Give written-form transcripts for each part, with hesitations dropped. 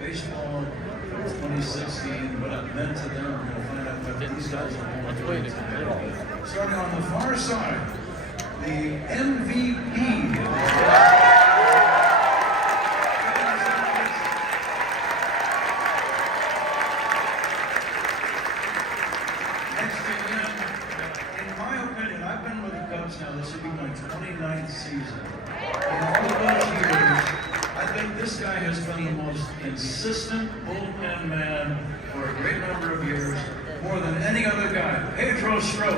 baseball 2016, what it meant to them. We're going to find out what these guys are going to do today. Starting on the far side, the MVP. Now, this will be my 29th season. In all those years, I think this guy has been the most consistent bullpen man for a great number of years, more than any other guy, Pedro Strop.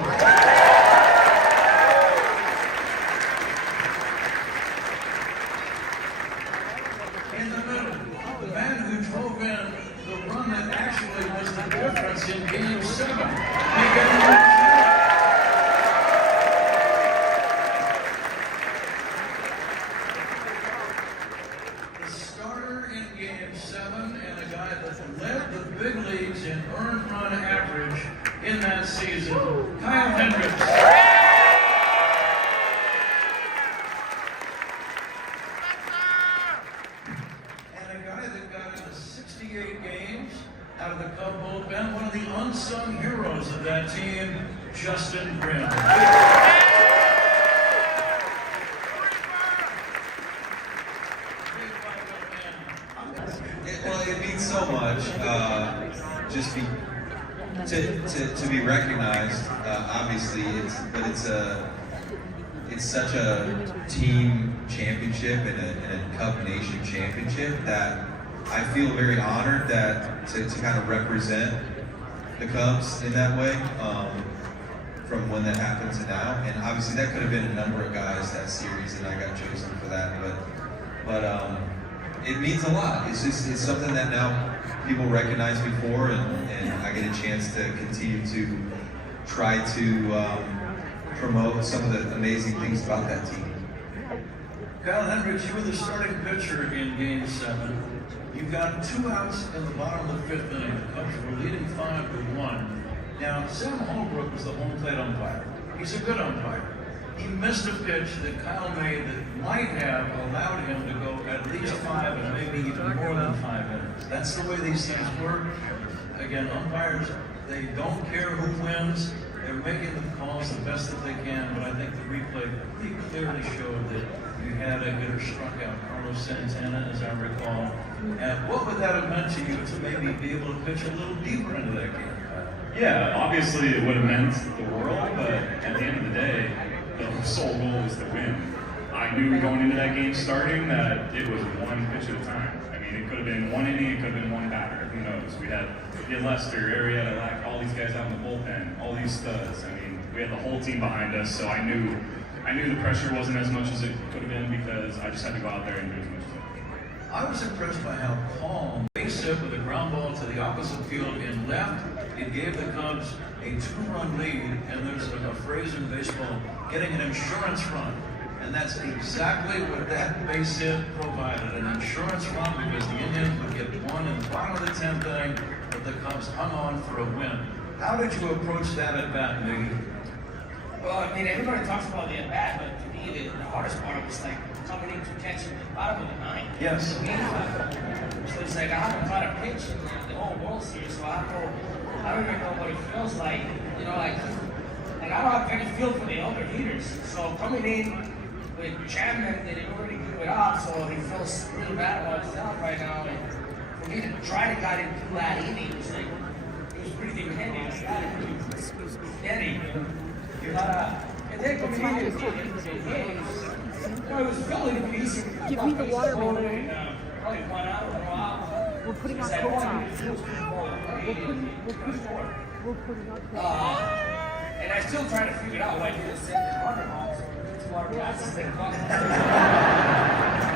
In the middle, the man who drove in the run that actually was the difference in Game 7. Game 7 and a guy that led the big leagues in earned run average in that season, Kyle Hendricks. And a guy that got into 68 games out of the Cub bullpen, one of the unsung heroes of that team, Justin Grimm. Well, it means so much to be recognized. Obviously, it's such a team championship and a Cup Nation championship that I feel very honored that to kind of represent the Cubs in that way. From when that happened to now, and obviously that could have been a number of guys that series, and I got chosen for that, but it means a lot. It's something that now people recognize me for, and I get a chance to continue to try to promote some of the amazing things about that team. Kyle Hendricks, you were the starting pitcher in Game 7. You got 2 outs in the bottom of the 5th inning. The Cubs were leading 5-1. Now, Sam Holbrook was the home plate umpire. He's a good umpire. He missed a pitch that Kyle made that might have allowed him to go at least 5 and maybe even more than 5 innings. That's the way these things work. Again, umpires, they don't care who wins. They're making the calls the best that they can, but I think the replay pretty clearly showed that you had a hitter struck out, Carlos Santana, as I recall. And what would that have meant to you to maybe be able to pitch a little deeper into that game? Yeah, obviously it would have meant the world, but at the end of the day, the sole goal was to win. I knew going into that game starting that it was one pitch at a time. I mean, it could have been one inning, it could have been one batter, who knows. We had Lester, Arrieta, Lack, all these guys out in the bullpen, all these studs. I mean, we had the whole team behind us, so I knew the pressure wasn't as much as it could have been because I just had to go out there and do as much as I could. I was impressed by how calm base hit with a ground ball to the opposite field in left. It gave the Cubs a 2-run lead, and there's a phrase in baseball, getting an insurance run. And that's exactly what that base hit provided, an insurance run, because the Indians would get one in the bottom of the 10th inning, but the Cubs hung on for a win. How did you approach that at bat, Miggy? Well, I mean, everybody talks about the at bat, but to me, the hardest part was like coming into catching the bottom of the 9th. Yes. So it's like I haven't caught a pitch in the whole World Series, so I don't even know what it feels like. You know, like I don't have any feel for the other hitters. So coming in with Chapman, they didn't really do it off, so he feels really bad about himself right now. And for me to try to get him through that inning, it was like it was pretty demanding. Steady. And then coming in and it was feeling easy. Give me the water, man. Probably 1 out, 1 out. We're putting our coats on. We're putting our coats on. And I still trying to figure out why he was sitting in running home.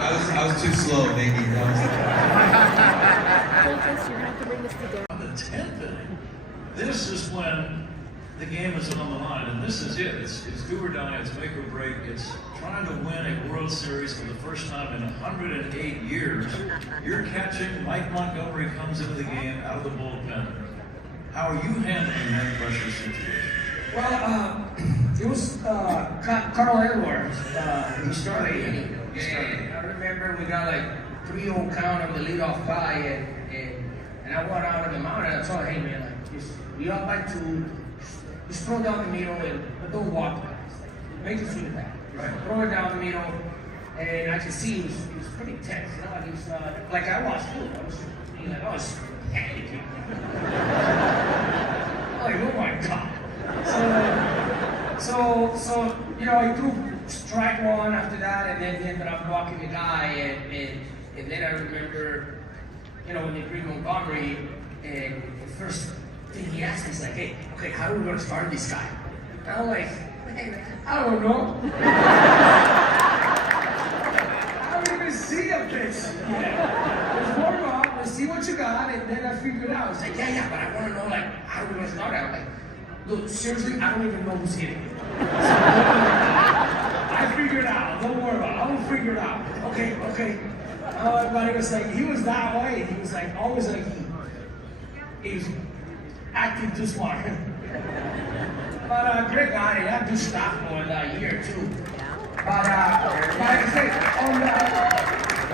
I was too slow, maybe. On the 10th inning, this is when the game is on the line, and this is it. It's do or die, it's make or break. It's trying to win a World Series for the first time in 108 years. You're catching, Mike Montgomery comes into the game out of the bullpen. How are you handling that pressure situation? Well, it was Carl Edwards. He started. I remember we got like 3-0 count. I'm the leadoff guy, and I went out on the mound and I told him, hey man, like, you're up by 2, just throw down the middle but don't walk back. Make the swing back. Right. Throw it down the middle, and I could see he was pretty tense. You know, like he was like I was too. I was panicking. Like, oh my god. So you know, I threw strike 1 after that, and then he ended up walking the guy, and then I remember, you know, when they bring Montgomery, and the first thing he asked me is like, hey, okay, how are we gonna start this guy? And I'm like, hey, I don't know. I don't even see a pitch yet. Let's warm up, let's see what you got, and then I figure it out. It's like, yeah, but I want to know, like, how are we gonna start it? I'm like, look, seriously, I don't even know who's hitting. I figured it out. Don't worry about it. I will figure it out. Okay. But it was like, he was that way. He was like, always like, he was acting too smart. But great guy. He had good stuff going that year too. But like I said,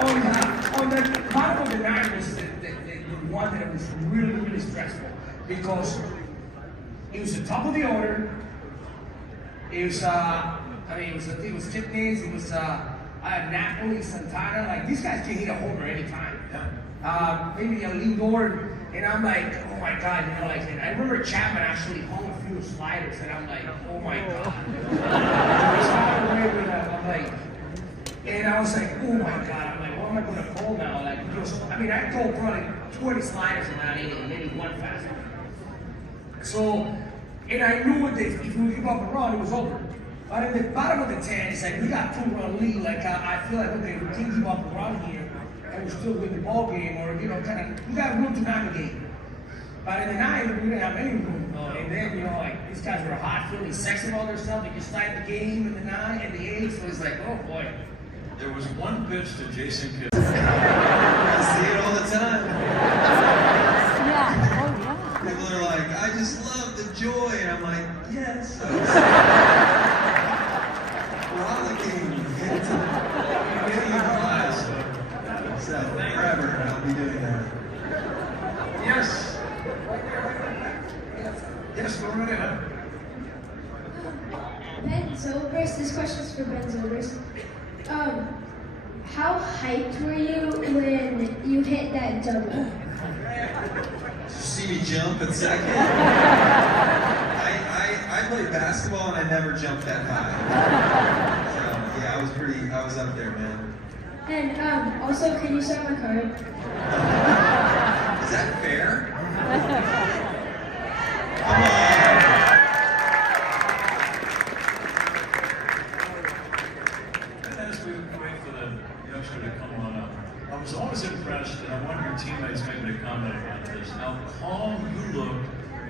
on the bottom of the 9 was the one that was really, really stressful because it was the top of the order. It was, it was Kipnis, it was Napoli, Santana. Like, these guys can hit a homer anytime. Maybe a lead door, and I'm like, oh my god, you know, like, and I remember Chapman actually hung a few sliders, and I'm like, oh my god. I'm like, and I was like, oh my god, I'm like, what am I gonna call now? Like, I called probably 20 sliders and not hitting, maybe one fastball. So, and I knew if we give up a run, it was over. But at the bottom of the 10, it's like, we got 2-run lead. Like, I feel like, okay, we can give up a run here, and we still win the ball game, or, you know, we got room to navigate. But in the 9, we didn't have any room. And then, you know, like, these guys were hot, feeling sexy about themselves. They could start the game in the 9 and the 8, so it's like, oh boy. There was one pitch to Jason Kidd. I see it all the time. Yeah. Oh, yeah. People are like, I just love the joy, and I'm like, yes. Frolicking, getting your eyes. So forever, I'll be doing that. Yes. Yes, go right ahead. Ben Zobrist, this question's for Ben Zobrist. How hyped were you when you hit that double? Did you see me jump at second? I played basketball and I never jumped that high. So yeah, I was up there, man. And also, can you sign my card? Is that fair? Come on. As we wait for the youngster to come on up, I was always impressed, and I want your teammates maybe to comment on this, how calm you look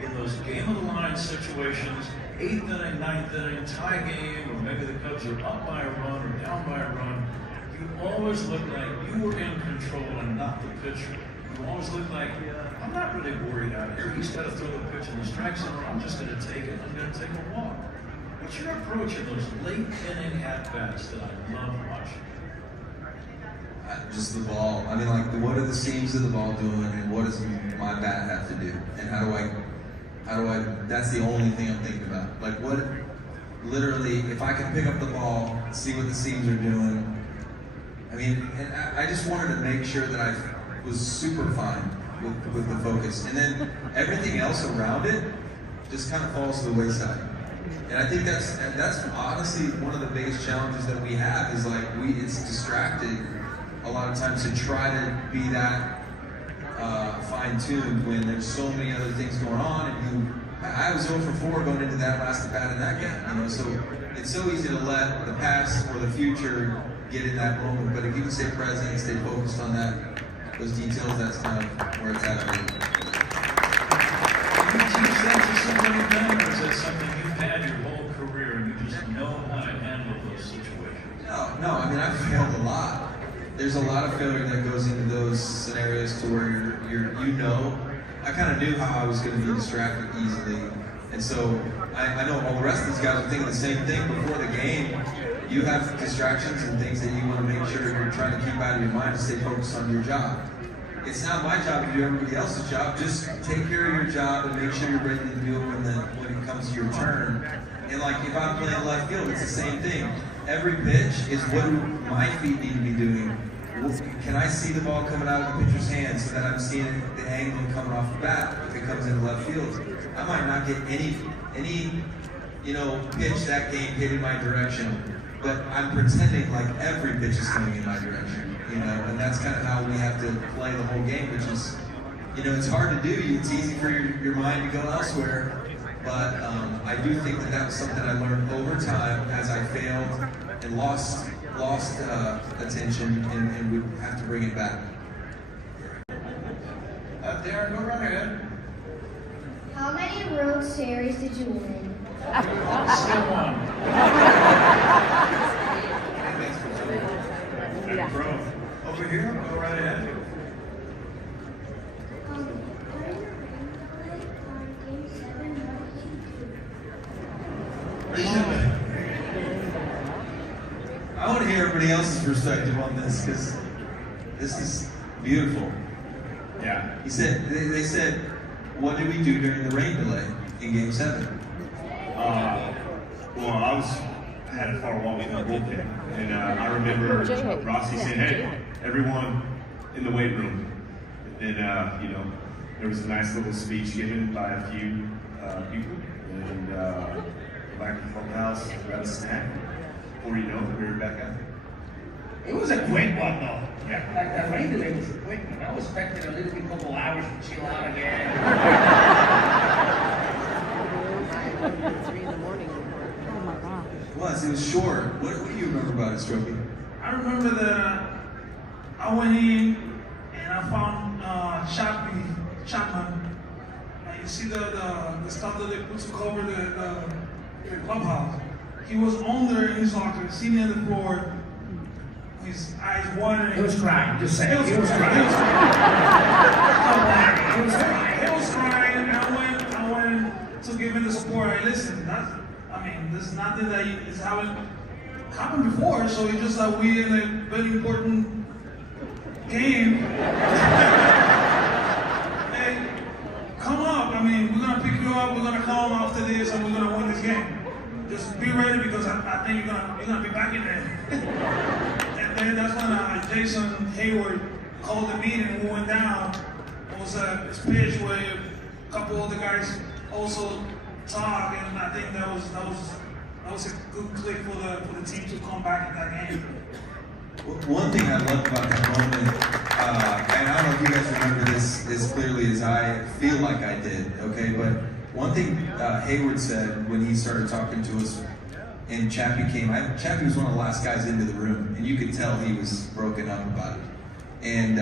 in those game-of-the-line situations, 8th inning, 9th inning, tie game, or maybe the Cubs are up by a run or down by a run. You always look like you were in control and not the pitcher. You always look like, I'm not really worried out here. He's got to throw the pitch in the strike zone. I'm just going to take it. I'm going to take a walk. What's your approach in those late inning at-bats that I love watching? Just the ball. I mean, like, what are the seams of the ball doing, and what does my bat have to do? And how do I, that's the only thing I'm thinking about. Like, what, literally, if I can pick up the ball, see what the seams are doing. I mean, and I just wanted to make sure that I was super fine with the focus. And then everything else around it just kind of falls to the wayside. And I think that's honestly one of the biggest challenges that we have is like, it's distracting a lot of times to try to be that fine-tuned when there's so many other things going on. And I was 0 for 4 going into that last at bat in that game. You know, so it's so easy to let the past or the future get in that moment. But if you can stay present and stay focused on those details, that's kind of where it's at. You teach that to somebody then, or is that something you've had your whole career and you just know how to handle those situations? No. I mean, I've failed a lot. There's a lot of failure that goes into those scenarios to where you know. I kind of knew how I was going to be distracted easily, and so I know all the rest of these guys are thinking the same thing before the game. you have distractions and things that you want to make sure you're trying to keep out of your mind to stay focused on your job. It's not my job to do everybody else's job. Just take care of your job and make sure you're ready to do it when it comes to your turn. And like if I'm playing left field, it's the same thing. Every pitch is what do my feet need to be doing. Can I see the ball coming out of the pitcher's hands so that I'm seeing the angle coming off the bat if it comes into left field? I might not get any pitch that game hit in my direction, but I'm pretending like every pitch is coming in my direction, and that's kind of how we have to play the whole game, which is, it's hard to do. It's easy for your mind to go elsewhere, but I do think that was something I learned over time as I failed and lost attention and would have to bring it back. Darren, go right ahead. How many World Series did you win? Still one. Yeah. Bro. Over here, go right ahead. During the rain delay on Game 7, what did you do? I want to hear everybody else's perspective on this because this is beautiful. Yeah. They said, what did we do during the rain delay in Game 7? Well, I had a far walk from the bullpen, and I remember Rossi saying, "Hey, everyone in the weight room." And there was a nice little speech given by a few people, and go back to the clubhouse, grab a snack. Before you know it, we were back out. It was a quick one though. Yeah. Like that rain delay was a quick one. I was expecting a little bit, couple hours to chill out again. 3 in the morning. Oh my God. It was short. What do you remember about it, Strokey? I remember that I went in and I found Chapman. And you see the stuff that they put to cover the clubhouse. He was on there in his locker, sitting on the floor, his eyes watering. He was crying, just saying. He was crying. He was crying, and I went to give him the support. Hey, listen, this is nothing that is happened before, so it's just that we in a very important game. Hey, come up. We're gonna pick you up. We're gonna come after this, and we're gonna win this game. Just be ready because I think you're gonna be back in there. And then that's when Jason Hayward called the meeting and we went down. It was a pitch where a couple of the guys also talked, and I think that was a good click for the team to come back in that game. One thing I loved about that moment, and I don't know if you guys remember this as clearly as I feel like I did, okay, but one thing Hayward said when he started talking to us, and Chappie came. Chappie was one of the last guys into the room, and you could tell he was broken up about it. And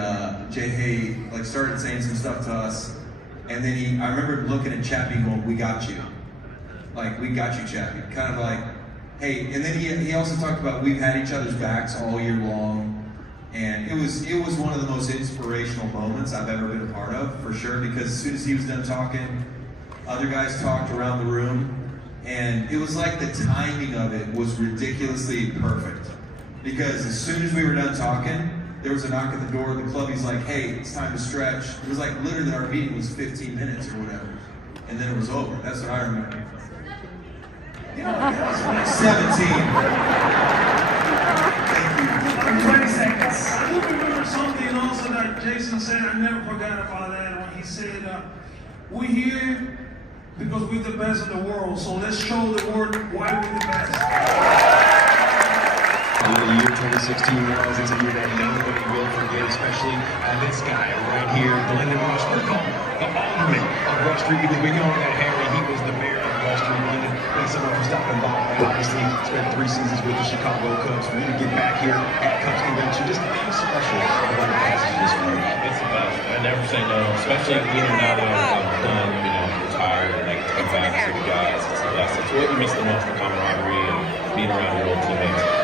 Jay Hay started saying some stuff to us, and then I remember looking at Chappie going, "We got you." We got you, Chappie. Kind of like, hey. And then he also talked about we've had each other's backs all year long, and it was one of the most inspirational moments I've ever been a part of, for sure. Because as soon as he was done talking, other guys talked around the room. And it was like the timing of it was ridiculously perfect. Because as soon as we were done talking, there was a knock at the door of the club. He's like, "Hey, it's time to stretch." It was like literally our meeting was 15 minutes or whatever. And then it was over. That's what I remember. 17. Thank you. 20 seconds. I do remember something also that Jason said. I never forgot about that when he said, "We're here because we're the best in the world, so let's show the world why we're the best." The year 2016 was, it's a year that nobody will forget, especially this guy right here, Glendon Rushford, called the alderman of Rush Street, because we know that Harry, he was the mayor of Wall Street, London. Thanks so much for stopping by. Obviously, spent 3 seasons with the Chicago Cubs. For you to get back here at Cubs Convention, just anything special about the passage of this film. It's the best. I never say no, especially now that I'm done, retired, and I can come back to the guys. It's the best. It's what you miss the most, the camaraderie and being around your old teammates.